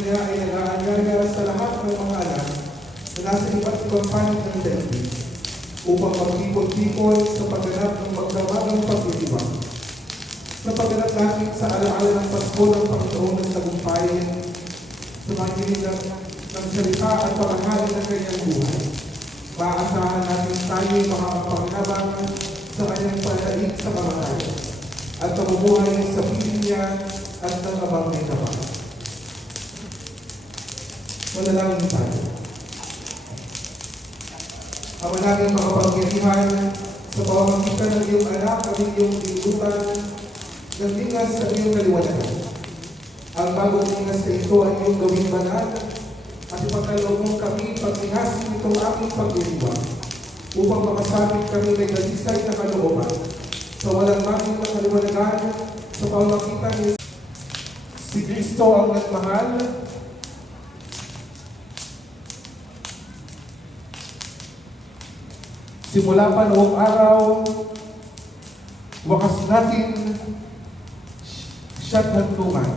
niya ay nag-aanyaya sa lahat ng mga anak na nasa iba't ibang panig ng daigdig upang magtipon-tipon sa pagganap ng magdamagang pagdiriwang. Sa pagganap natin sa alaala ng Pasko ng Panginoon ng tagumpayan, sa magiling ng salita at pamahalaan ng kanyang buhay, maaasahan natin tayo makakapaghabang sa kanyang palaig sa kamatayan at pamumuhay sa piling niya at ng abang may kapal. Manalangin tayo. Ama namin makapangyarihan, sa pamamagitan ng iyong anak at iyong dinutan, ng lingas sa iyong kaliwanagan. Ang bagong lingas na ito ay iyong gawing banal at ipagkaloob mong kami pagtihasin itong aming pagdiriwang upang makasabit kami may dalisay na kalooban sa walang mangin na kaliwanagan sa pamamagitan ni si Kristo ang nagmahal, simula pa noong araw, wakas natin siya'y hantungan.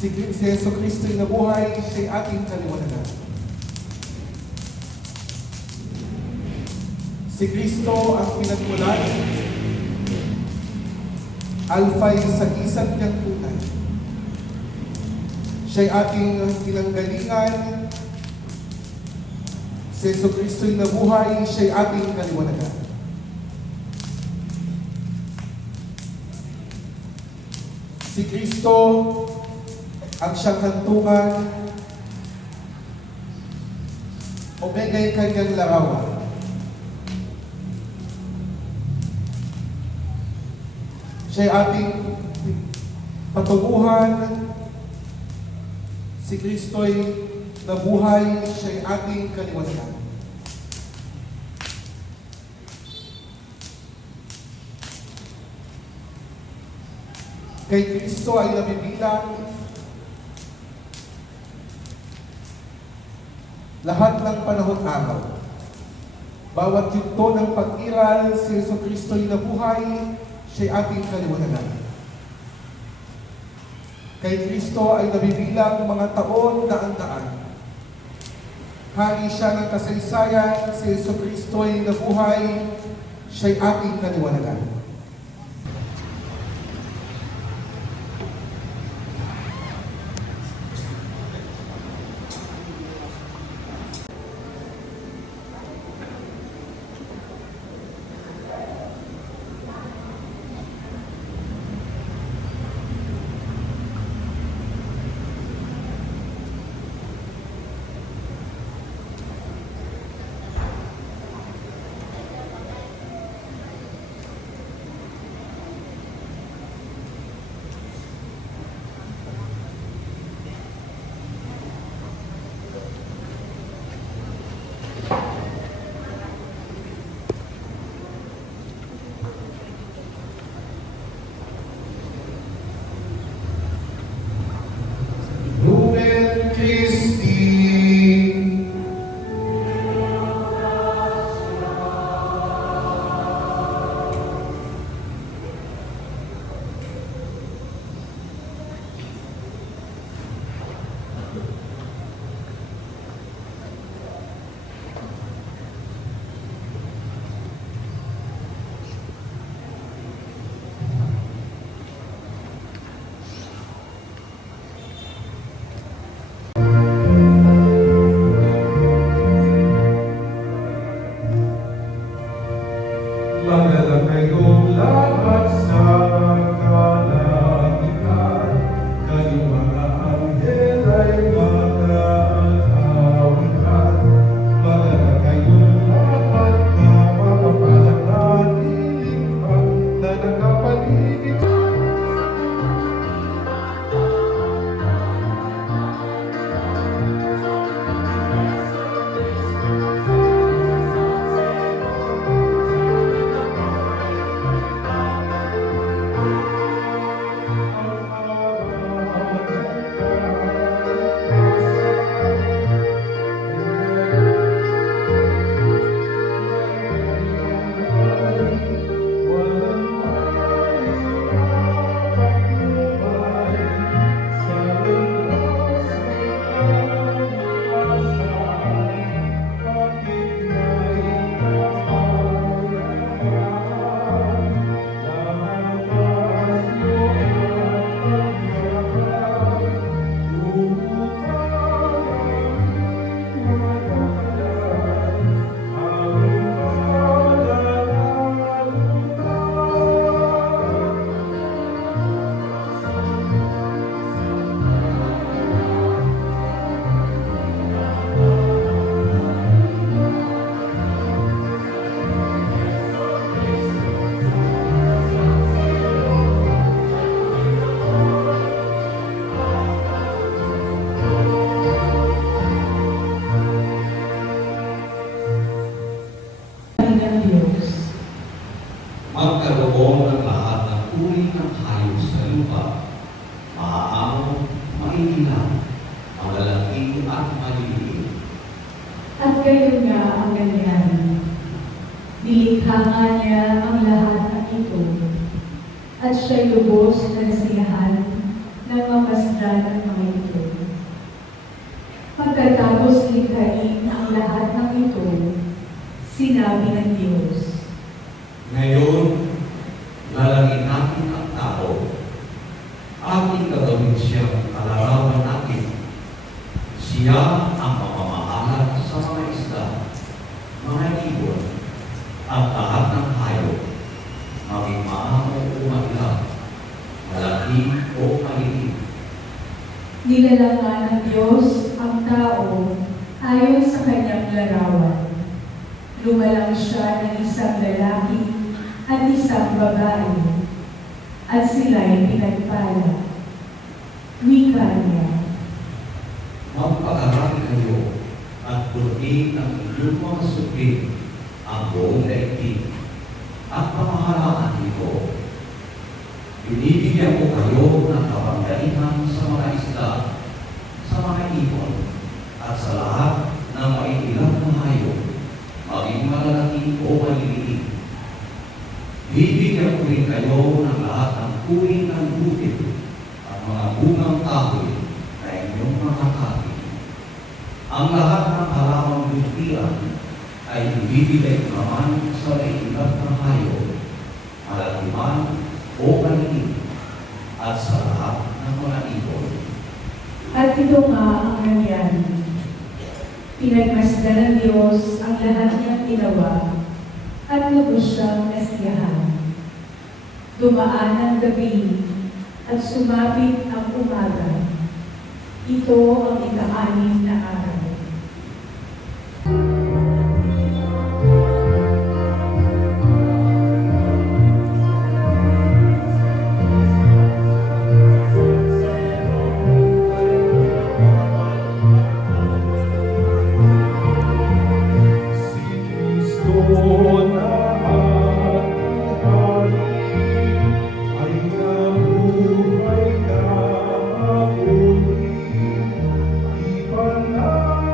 Si Yesu Kristo'y nabuhay, siya'y ating kaliwanagan. Si Kristo ang pinagmulan, alpa'y sagisag niyang tunay. Siya'y ating pinanggalingan. Si Yesu Kristo'y nabuhay, siya'y ating kaliwanagan. Si Kristo ang siyang hantungan, omega'y kanyang larawan. Siya'y ating patunguhan. Si Kristo'y nabuhay, siya'y ating kaliwanagan. Kay Kristo ay nabibilang lahat ng panahon araw. Bawat yugto ng pag-iral, si Yesu Kristo'y nabuhay, siya'y ating kaliwanagan. Kay Kristo ay nabibilang mga taon daan-daan. Hari siya ng kasaysayan, si Yesu Kristo'y nabuhay, siya'y ating kaliwanagan. sa lupa, maaamo, mainila, malalaki at maliliit. At kayo nga ang ganyan. Nilikha nga niya ang lahat ng ito, at siya'y lubos na nasiyahan ng mamasdan ng mga ito. Pagkatapos likhain ang lahat ng ito, sinabi ng Diyos, Ngayon, lalagin natin ang tao. Ating gagawin siyang kalarawan natin. Siya ang mamamahala sa mga isda, mga ibon, at lahat ng hayop, maging maamo o maliit, malaki o maliit. nilalangan ng Diyos ang tao ayon sa kanyang larawan. Lumalang siya ng isang lalaki at isang babae, at sila'y pinagpala. Wika niya, Magpakarami kayo at purihin ang inyong mga supli, ang buong daigdig, at pamahalaan nito. Binibigyan ko kayo ng kapangyarihan sa mga isda, sa mga ibon, at sa lahat ng maiilang na hayop, maging malalaki o maliliit. Bibigyan ko rin kayo ng lahat ng uri ng bukid at mga bungang kahoy na inyong makakain. Ang lahat ng halamang butihan ay ibibigay ko naman sa maiilang na hayop, malaki man o maliit, at sa lahat ng mga ibon. at ito nga ang nangyari. Pinagmasdan ng Diyos ang lahat niyang ginawa, at lubos siyang nasiyahan. Dumaan ang gabi, at sumapit ang umaga. Ito ang ika-anim na araw. Ipanalangin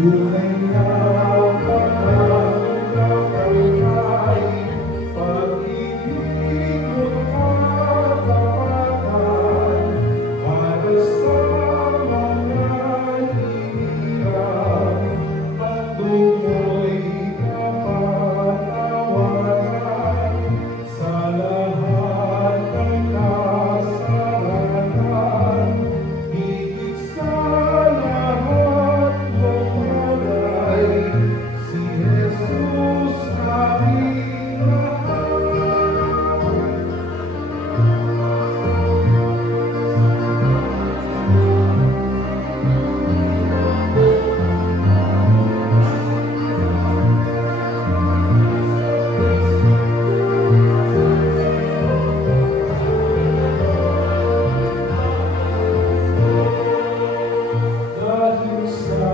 Tunay na pagkakapagay, pag-ibig mo't katapatan, para sa mga hirap, handog mo'y kapatawaran, sa lahat ng kasalanan, higit sa lahat lumagay, si Jesus aking lahat. Dahil sa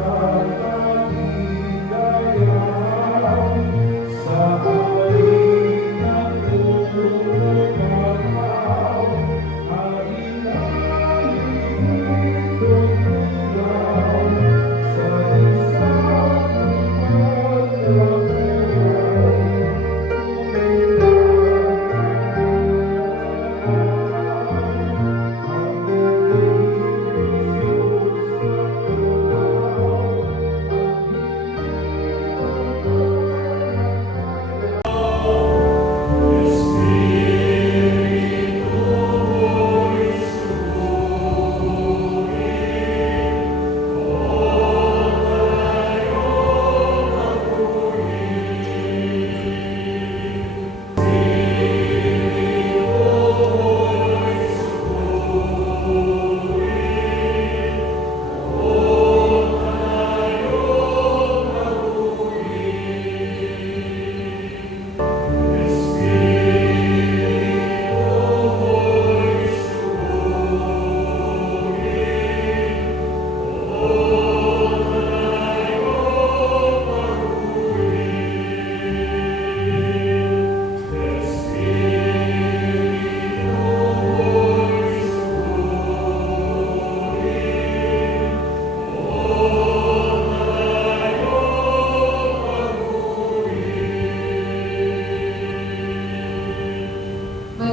kaligayahan, sa aling nagtutulaw, alinalig tumulang, sa isang pagkakayay,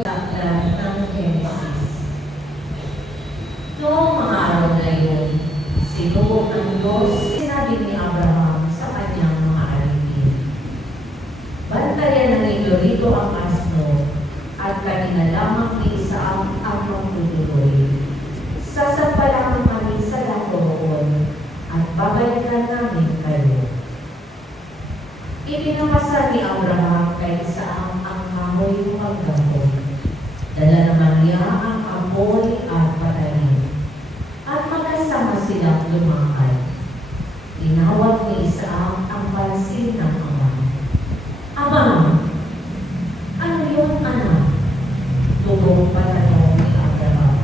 Aklat ng Genesis. Noong mga araw na yun, sinuot ng Diyos sinabi ni Abraham sa kanyang mga alipin. Bantayan ng inyo rito ang asno at kanina lamang ni Isaac ang magtutuloy. Sasampalahan kami sa latoon at babalikan namin kayo. Ipinakasan ni Abraham kay Isaac ang amoy pagdamot. Dala naman niya ang apoy at patayin. At magkasama silang lumakad. Tinawag ni Isaac ang pansin ng ama. Ama, ano yung anak? Tugong patanong ni Abraham.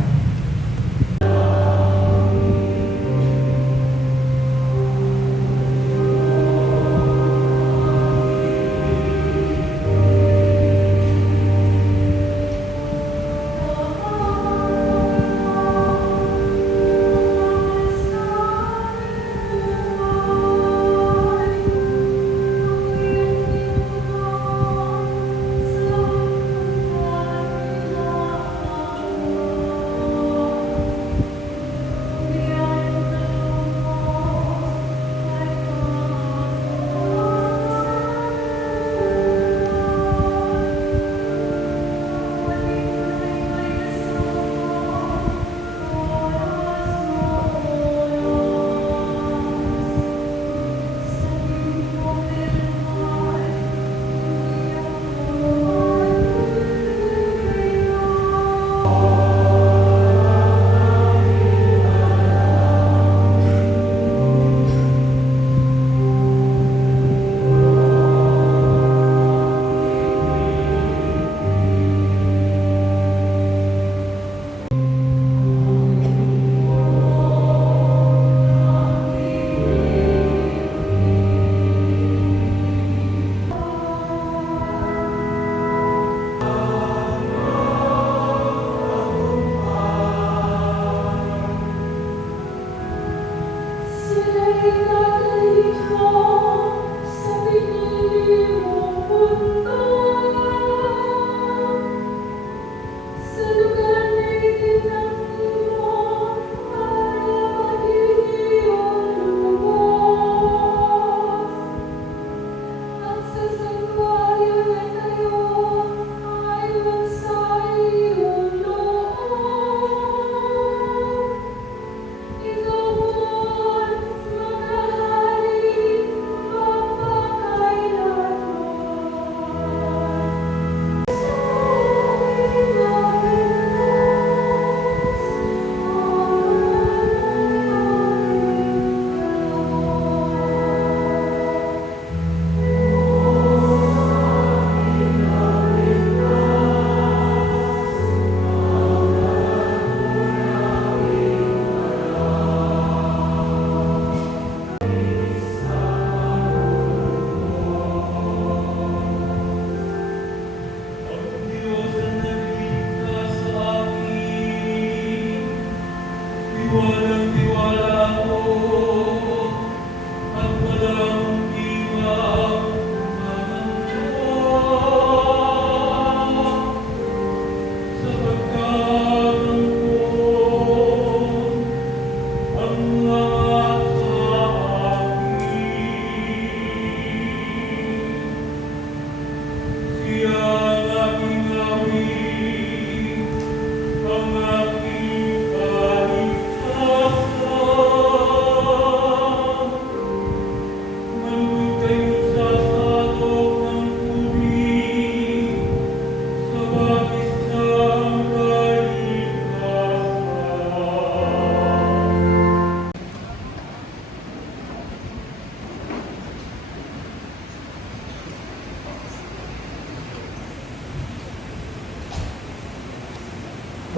Sila'y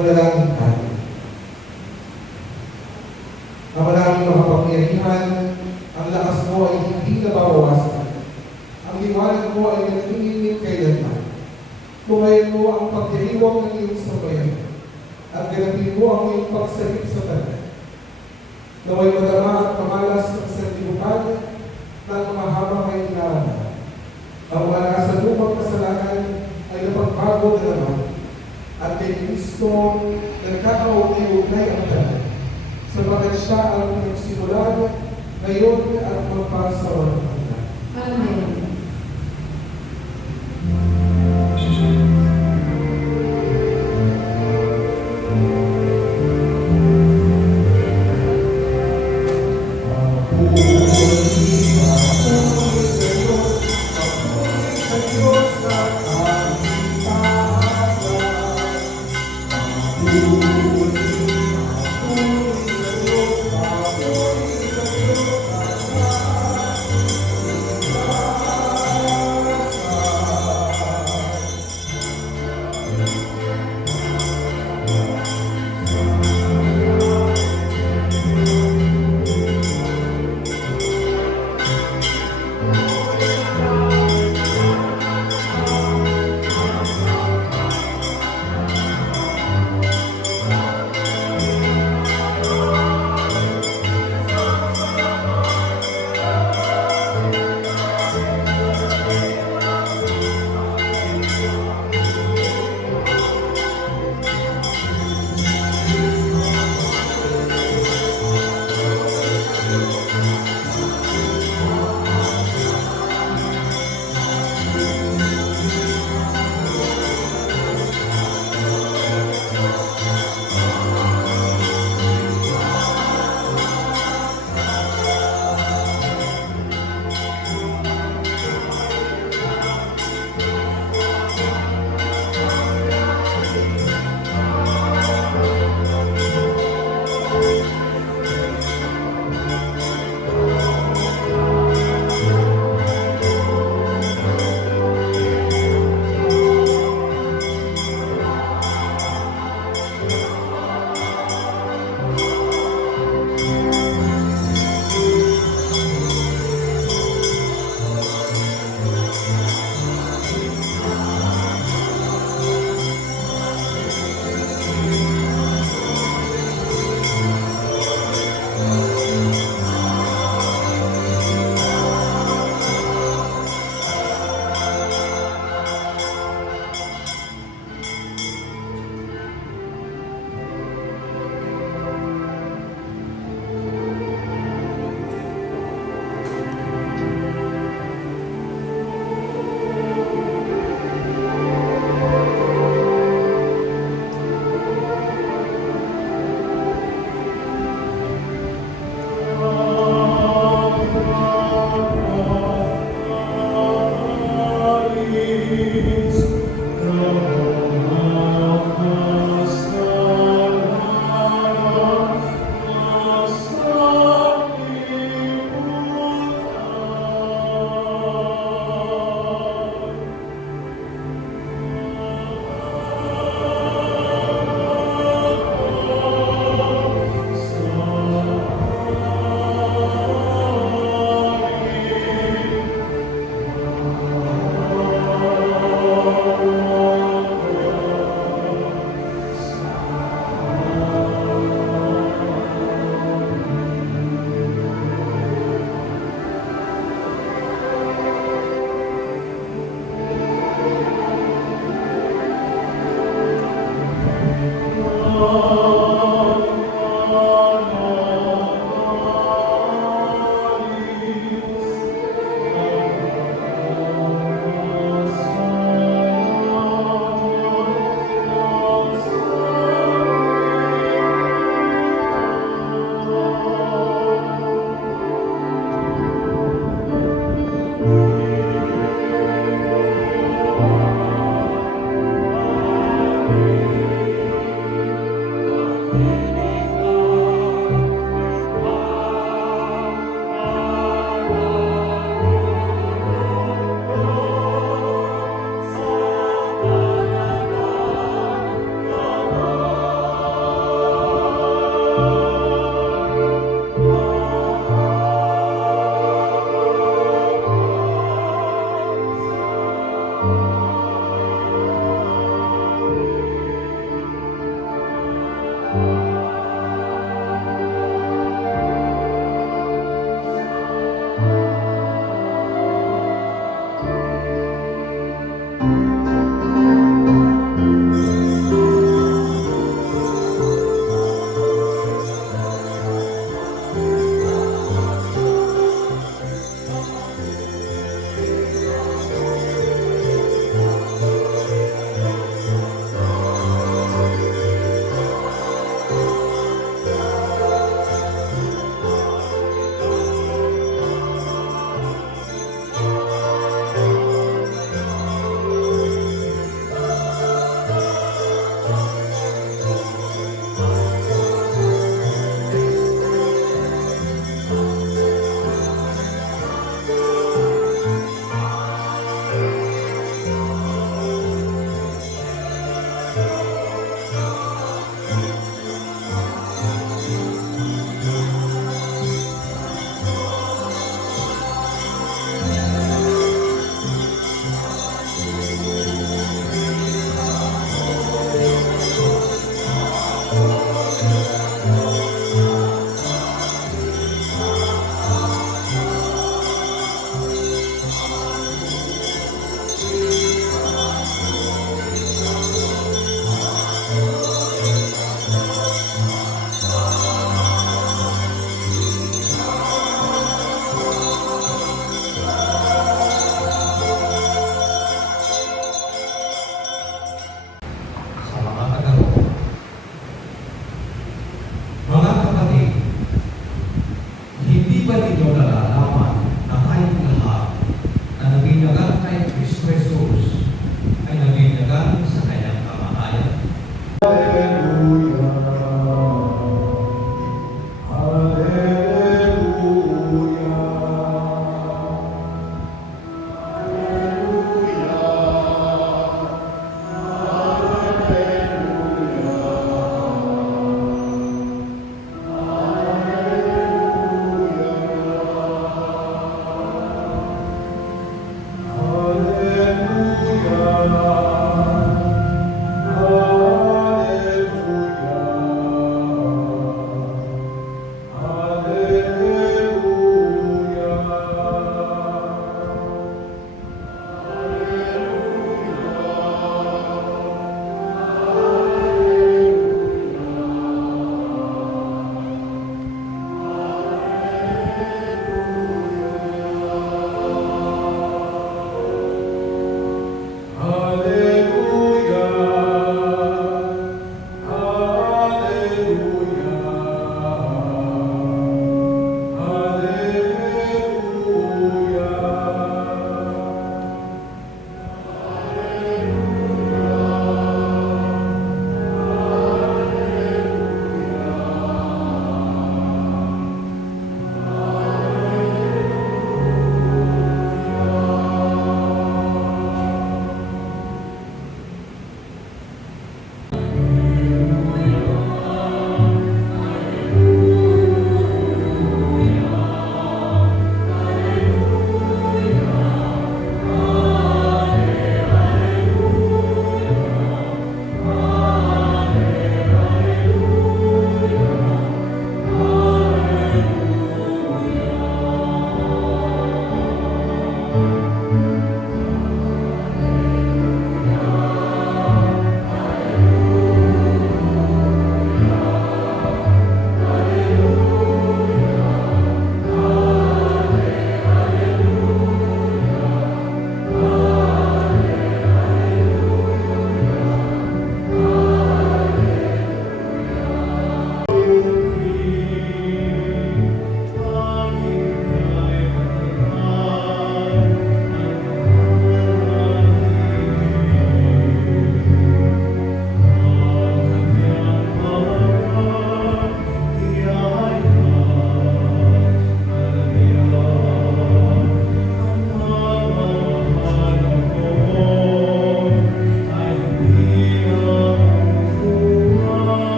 Manalangin tayo. Na maraming makapangyarihan, ang lakas mo ay hindi nababawasan. Ang liwanag mo ay nagingin kailanman. Tumayin mo ang pagdiriwang ng iyong sambayan at ganapin mo ang iyong pagsalip sa tanan. Naway madama at mamalas ng sanlibutan ng mahabang ay inaarap. Ang mga nasa lumang kasalanan ay napagbago na naman at kay Kristo nagkakaugnay-ugnay ang tanan sapagat siya ang pinagsimulan ngayon at magpasawalang hanggan. Amen.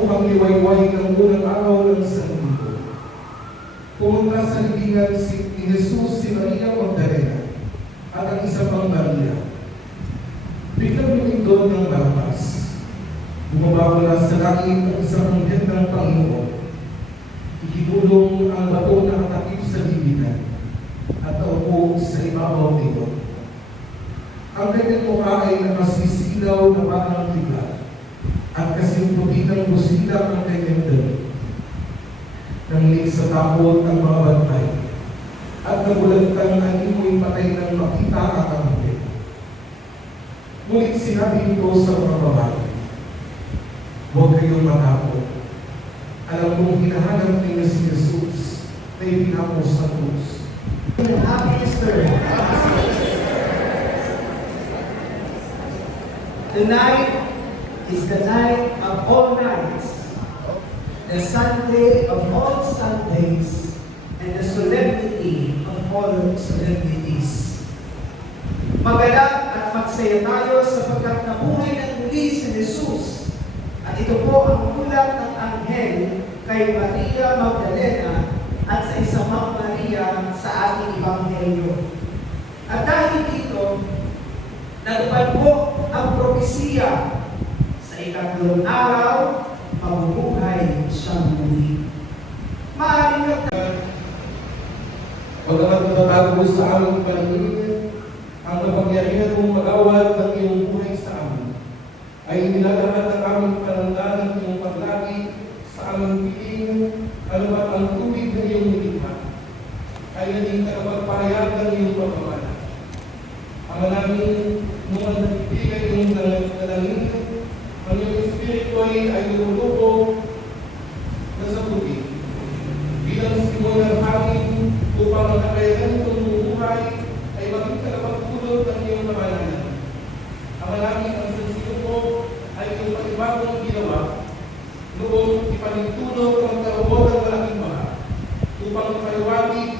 makabukang liwayway ng unang araw ng isang linggo. Pumunta sa libingan ni Jesus si Maria Magdalena at ang isa pang Maria. Biglang lumindol ng malakas. Bumaba mula sa langit ang isang anghel ng Panginoon. Ikinulong ang bato na katakip sa libingan at naupo sa ibabaw nito. Ang kanyang mukha ay nakasisilaw na parang tigla at kasing puti ng busilak ang kanyang dalo. Nanginig sa takot ang mga bantay at nagulantang ang imoy patay ng makita ang anghel. Ngunit sinabi nito sa mga babae, huwag kayong matakot. Alam kong hinahanap ninyo si Jesus na ipinako sa krus. Happy Easter! Tonight is the night of all nights, the Sunday of all Sundays, and the solemnity of all solemnities. Magalak at magsaya tayo sapagkat nabuhay ng muli si Jesus. At ito po ang ulat ng anghel kay Maria Magdalena at sa isa pang Maria sa ating Ebanghelyo. At dahil dito, natupad po ang propesiya sa ikatlong araw, mabubuhay siyang muli. Maaaring Pagkamat natatago sa aming paningin, ang napangyarihan mong magawad ng iyong buhay sa amin, ay inilalahat ng aming panandaan ng iyong paglagi sa aming piling, anumat ang tubig ng iyong nilikha, ay naging tagapagpahayag ng iyong pagmamala. Ang namin nung ang nagbibigay iyong dalangin, ang iyong espiritu ay lumulubog na sa tubig. Bilang simon ng hangin, upang ang kakayanan itong bumuhay ay maging tagapagpulot ng iyong kamalanan. Ang namin ang sansinuko ay iyong panibagong ginawa noong ipanintulog ang kalabog ng malaking baha upang ipaliwanag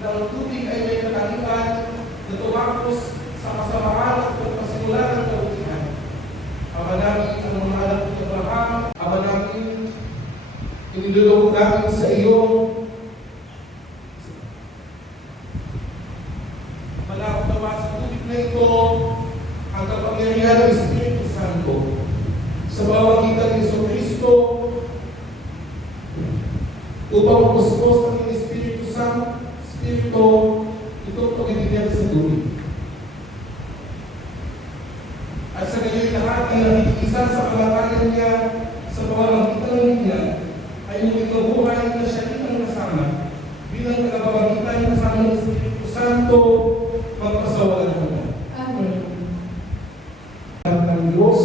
na ang tubig ay may katangian na tumakos sa kasamaan at pagpasimula ng kabutihan. Ama namin ang mga anak ng Abraham, Ama namin, inilulog namin sa iyo, malakaw sa tubig na ito, ang kapangyarihan ng Espiritu Santo sa pamamagitan ni Jesucristo upang mapuspos ng Espiritu Santo, itong pag-ibigyan sa tubig. At sa ngayon lahat ay nakikisa sa kalagayan niya sa pamamagitan niya ay muling mabuhay na siya rin ang kasama bilang nagpapamagitan kasama ng Espiritu Santo magpasawalan mo. Amen. Ng Diyos,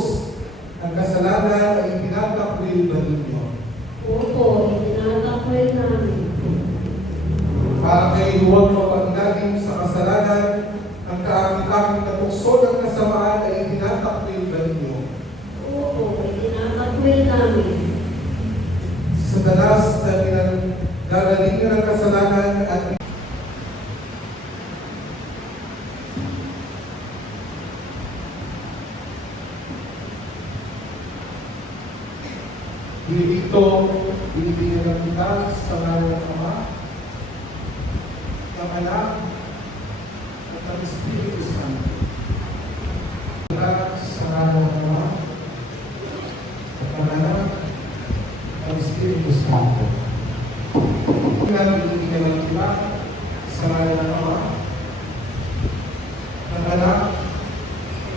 ang kasalanan ay pinatakwil ba ninyo? Opo, itinatakwil namin. Para kayo huwag mapaglalim sa kasalanan, ang kaakit-akit na tukso ng kasamaan ay pinatakwil ba ninyo? Opo, itinatakwil namin. Sa dalas na pinagagalingan ng kasalanan at dito, binibigyan kita sa ngalan ng Ama, ng Anak, at ng Espiritu Santo. Sa ngalan ng Ama, at ng Anak, at ng Espiritu Santo. Binibigyan kita sa ngalan ng Ama, ng Anak,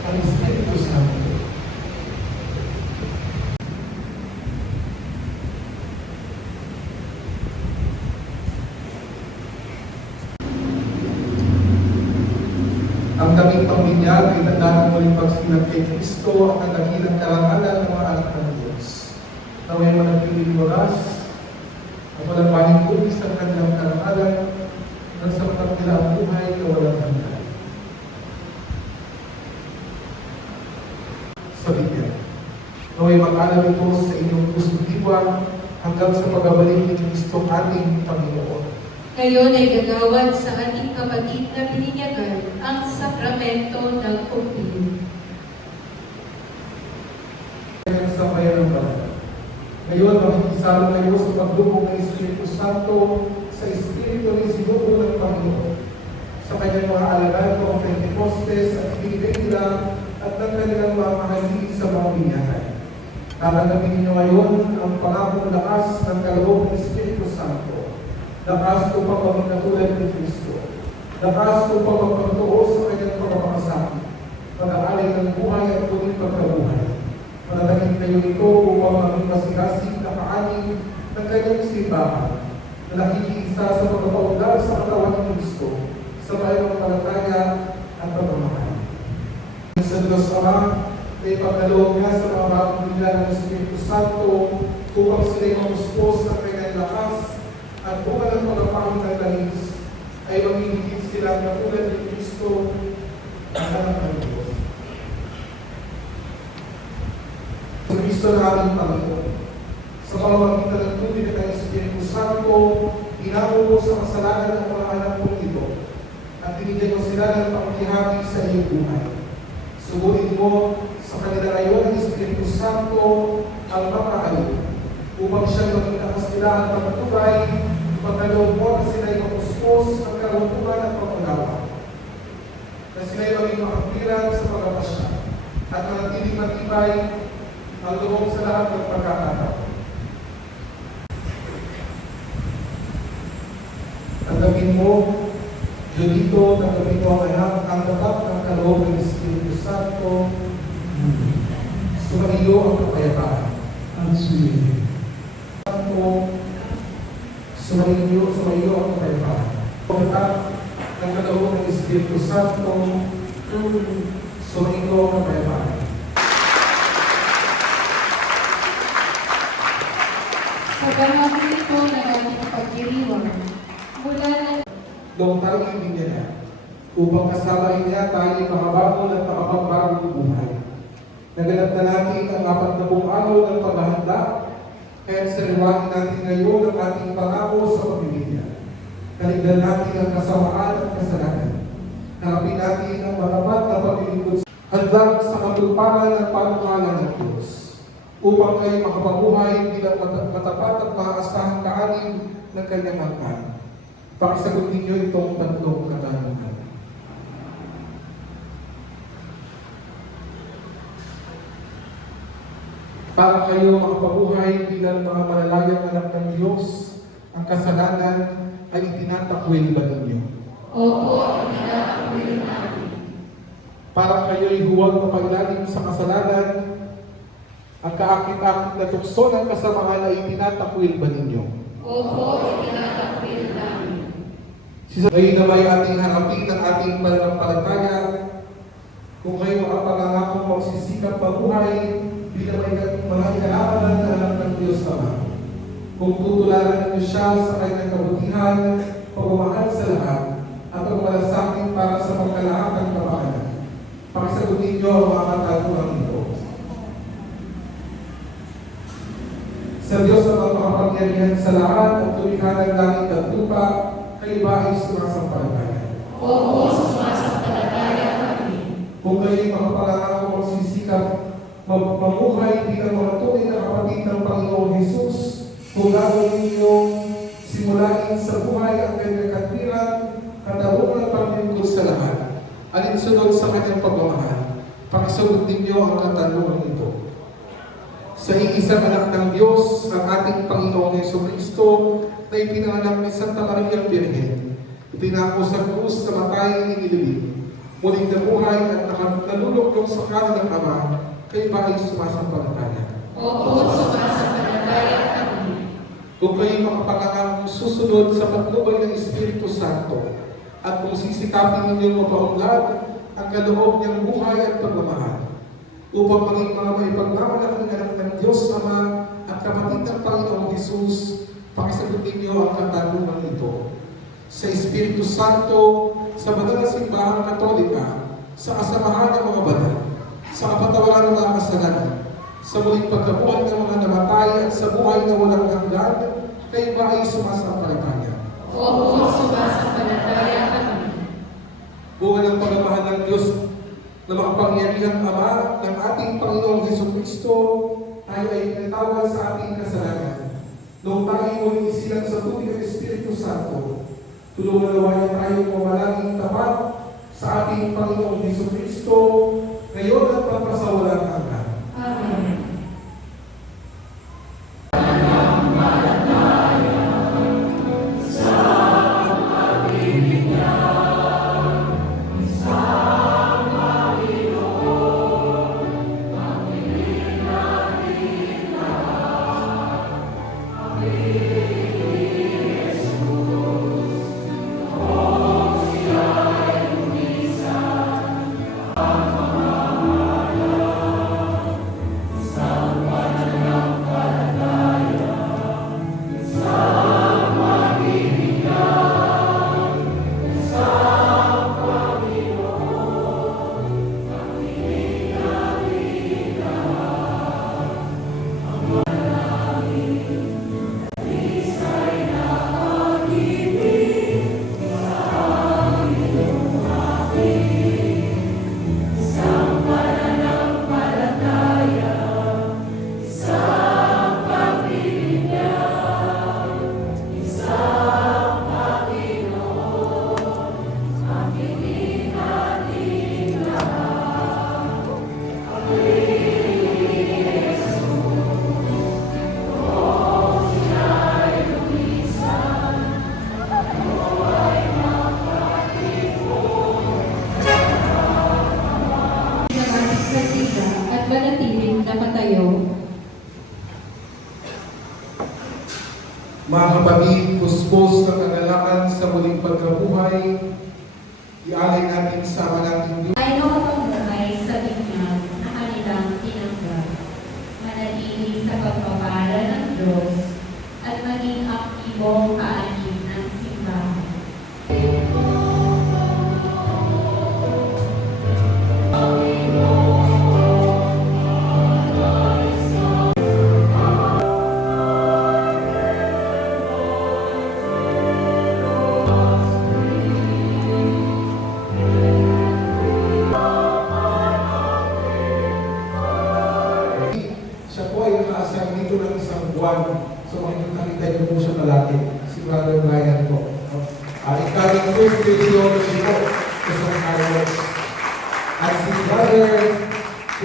at ng Espiritu Santo. Ang daming pambinyag ay tandaan mo rin pagsinag kay Kristo at ang dakilang karangalan ng mga anak ng Diyos. Naway manatiling wagas at walang paningkubis ang kanilang karangalan nang sa mga nila ang buhay na walang hanggan. Sa Biblia, naway mag-alam ito sa inyong pusong diwa hanggang sa pagbabalik ni Kristo ating Panginoon. Ngayon ay gagawad sa ating kapatid na bininyagan ang sakramento ng pagpili. Sa bayan ng Balat, Ngayon, makikisama kayo sa paglubog ng Espiritu Santo sa Espiritu ni Sinubo ng Panginoon. Sa kanyang mga alagad ng Pentecostes at ibigay nila at ng kanilang mga mahalin sa mga binyahan. Tatanggapin ninyo ngayon ang pangakong lakas ng kaloob ng Espiritu Santo. Lakas upang maging katulad ni Kristo. Lakas upang magpatuo sa kanyang pagpapakasakit. Pag-aalay ng buhay at muling pagkabuhay. Manatagin kayo ito upang maging masigasig na kaanin ng kanyang simbahan na nakikiisa sa pagpapaunlad sa katawan ng Kristo sa bayang palataya at pagmamahal. Sa Diyos Ama, may pagkaloob niya sa mga bagong bigla ng Espiritu Santo upang sila'y mamuspos ng kanyang lakas at bunga ng pagpapahong ng langis ay mamimigit silang katulad ni Kristo ang anak ng Diyos. Sa Kristo na aming Panginoon, sa pamamagitan ng tubig at ng Espiritu Santo, inawo sa kasalanan ng mga anak mong ito at binigyan mo sila ng pangkihati sa iyong buhay. Suburin mo sa kanila ngayon ng Espiritu Santo ang mapahalo upang siyang maging lakas nila at pagtubay, pagkaloob mo na sila'y mapuspos ang karuntungan at pag-unawa. Na sila'y maging makapirang sa pagkapasya at manatiling matibay ang loob sa lahat ng pagkakataon. Tanggapin mo, Diyodito, tanggapin mo ang anak, ang tatap ng kaloob ng Espiritu Santo. Sumaiyo ang kapayapaan. Ang sumiyo. Sumaiyo ang kapayapaan. Ang tatap ng kaloob ng Espiritu Santo. Sumaiyo ang kapayapaan. Sa ganang ito na natin pagdiriwang, mula na Doon tayo ibigyan niya upang kasamahin niya tayo makabago at makapagbagong buhay. Naganap na natin ang 40 araw ng paghahanda, kaya sariwain natin ngayon ang ating pangako sa pamilya. Kaligdan natin ang kasamaan at kasalanan. Harapin natin ang matapat na paglilingkod handang sa katulparan ng panungalan ng Diyos upang kayo makapabuhay bilang matapat at maaasahang kaanin ng kanyang angkan. Pakisagot ninyo itong tatlong katanungan. Para kayo makapabuhay bilang mga malalayang anak ng Diyos, ang kasalanan ay itinatakwil ba ninyo? Opo, tinatakwil namin. Para kayo'y huwag mapaglalim sa kasalanan, ang kaakit-akit na tukso ng kasamaan ay itinatakwil ba ninyo? Opo, tinatakwil namin. Ngayon na may ating harapin ang ating pananampalataya, kung kayo makapangangakong magsisikap mabuhay bilang mga inaabalan na anak ng Diyos Ama. Kung tutularan niyo siya sa kanyang kabutihan, pagmamahal sa lahat, at pagmalasakit para sa pagkalahatang kapakanan. Pakisagutin niyo ang mga katanungan ito. Sa Diyos na makapangyarihan sa lahat at lumikha ng langit at lupa, kayo ba ay sumasampalataya? Opo, sumasampalataya kami. Kung kayo'y makapangangako magsisikap mamuhay bilang mga tunay na kapatid ng Panginoong Hesus, kung gagawin ninyong simulain sa buhay ang kanyang katwiran, katarungan at paglingkod sa lahat, alinsunod sa kanyang pagmamahal, pakisagot ninyo ang katanungan ito. Sa iisang anak ng Diyos, ang ating Panginoong Jesucristo, na ipinanganak ni Santa Maria Virgen, itinako sa krus na matay inilibing, muling nabuhay at nalulugdong sa kanan ng Ama, kayo ba ay sumasampalataya? Opo, sumasampalataya kami. Kung kayo makapangangang susunod sa patnubay ng Espiritu Santo, at kung sisikapin ninyong mapaunlad ang kaloob niyang buhay at pagmamahal, upang maging mga maipagmamalak ng anak ng Diyos Ama at kapatid ng Panginoong Hesus, pakisagot ninyo ang katanungan ito. Sa Espiritu Santo, sa banal na simbahang Katolika, sa kasamahan ng mga banal, sa kapatawaran ng mga kasalanan, sa muling pagkabuhay ng mga namatay at sa buhay na walang hanggan, kayo ba ay sumasampalataya? Opo, sumasampalataya kami. Bunga ng pagmamahal ng Diyos na makapangyarihang Ama ng ating Panginoong Jesucristo, tayo ay tinatawag sa ating kasalanan. Noong tayo muling isilang sa tubig ng Espiritu Santo, tulungan nawa niya tayong mamalangin tapat sa ating Panginoong Jesucristo, ngayon at pagpasawalang hanggan. Amen. At manatiling nakatayo. Mga kapatid, puspos ng kagalakan sa muling pagkabuhay, ialay natin sa nating Diyos. Ay nakapamumay sa tingnan na kanilang tinanggap. Manatili sa pagpapala ng Diyos at maging aktibong kaanib ng simbahan. Siya po ay nakaasang dito ng isang buwan. So makikita niyo po siya palagi. Si Brother Brian po. Incoming first grade theology po sa San Carlos. At si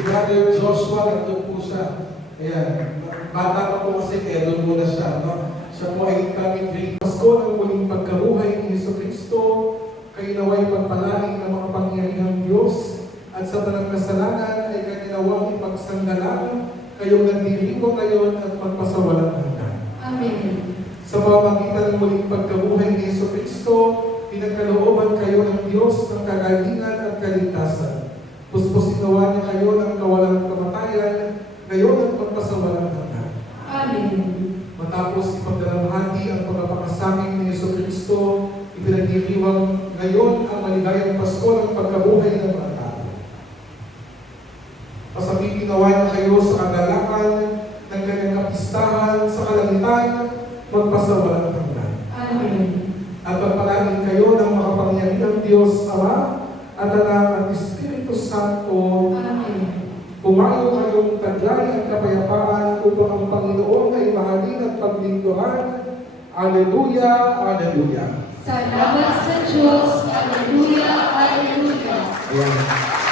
Brother Joshua, nandun po siya. Ayan. Bata pa po kasi kaya doon muna siya. No? Siya po ay incoming grade. Pasko ng muling pagkabuhay ni Jesucristo, kayo naway pagpalain ng mga pangyarihang Diyos at sa panagkasalanan ay kaninawang ipagsanggalang kayong nagdiriwang ngayon at magpasawalang hanggan. Amen. Sa pamamagitan ng muling pagkabuhay ni Jesucristo, pinagkalooban kayo ng Diyos ng kagalingan at kaligtasan. Puspusin nawa niya kayo ng kawalang kamatayan, ngayon at magpasawalang hanggan. Amen. Matapos ipagdalamhati ang pagpapakasangin ni Jesucristo, ipinagdiriwang ngayon ang maligayang Pasko ng pagkabuhay ng mga tao. Pasabihin nawa niya kayo sa kagalakan ng kanyang kapistahan sa kalangitan, magpasawalang hanggan. Amen. At pagpalain kayo ng makapangyarihang Diyos Ama at Anak at Espiritu Santo. Amen. Pumayo kayong taglay at kapayapaan upang ang Panginoon ay mahalin at paglingkuran. Alleluia, Alleluia. Salamat sa Diyos. Alleluia, Alleluia. Ayan.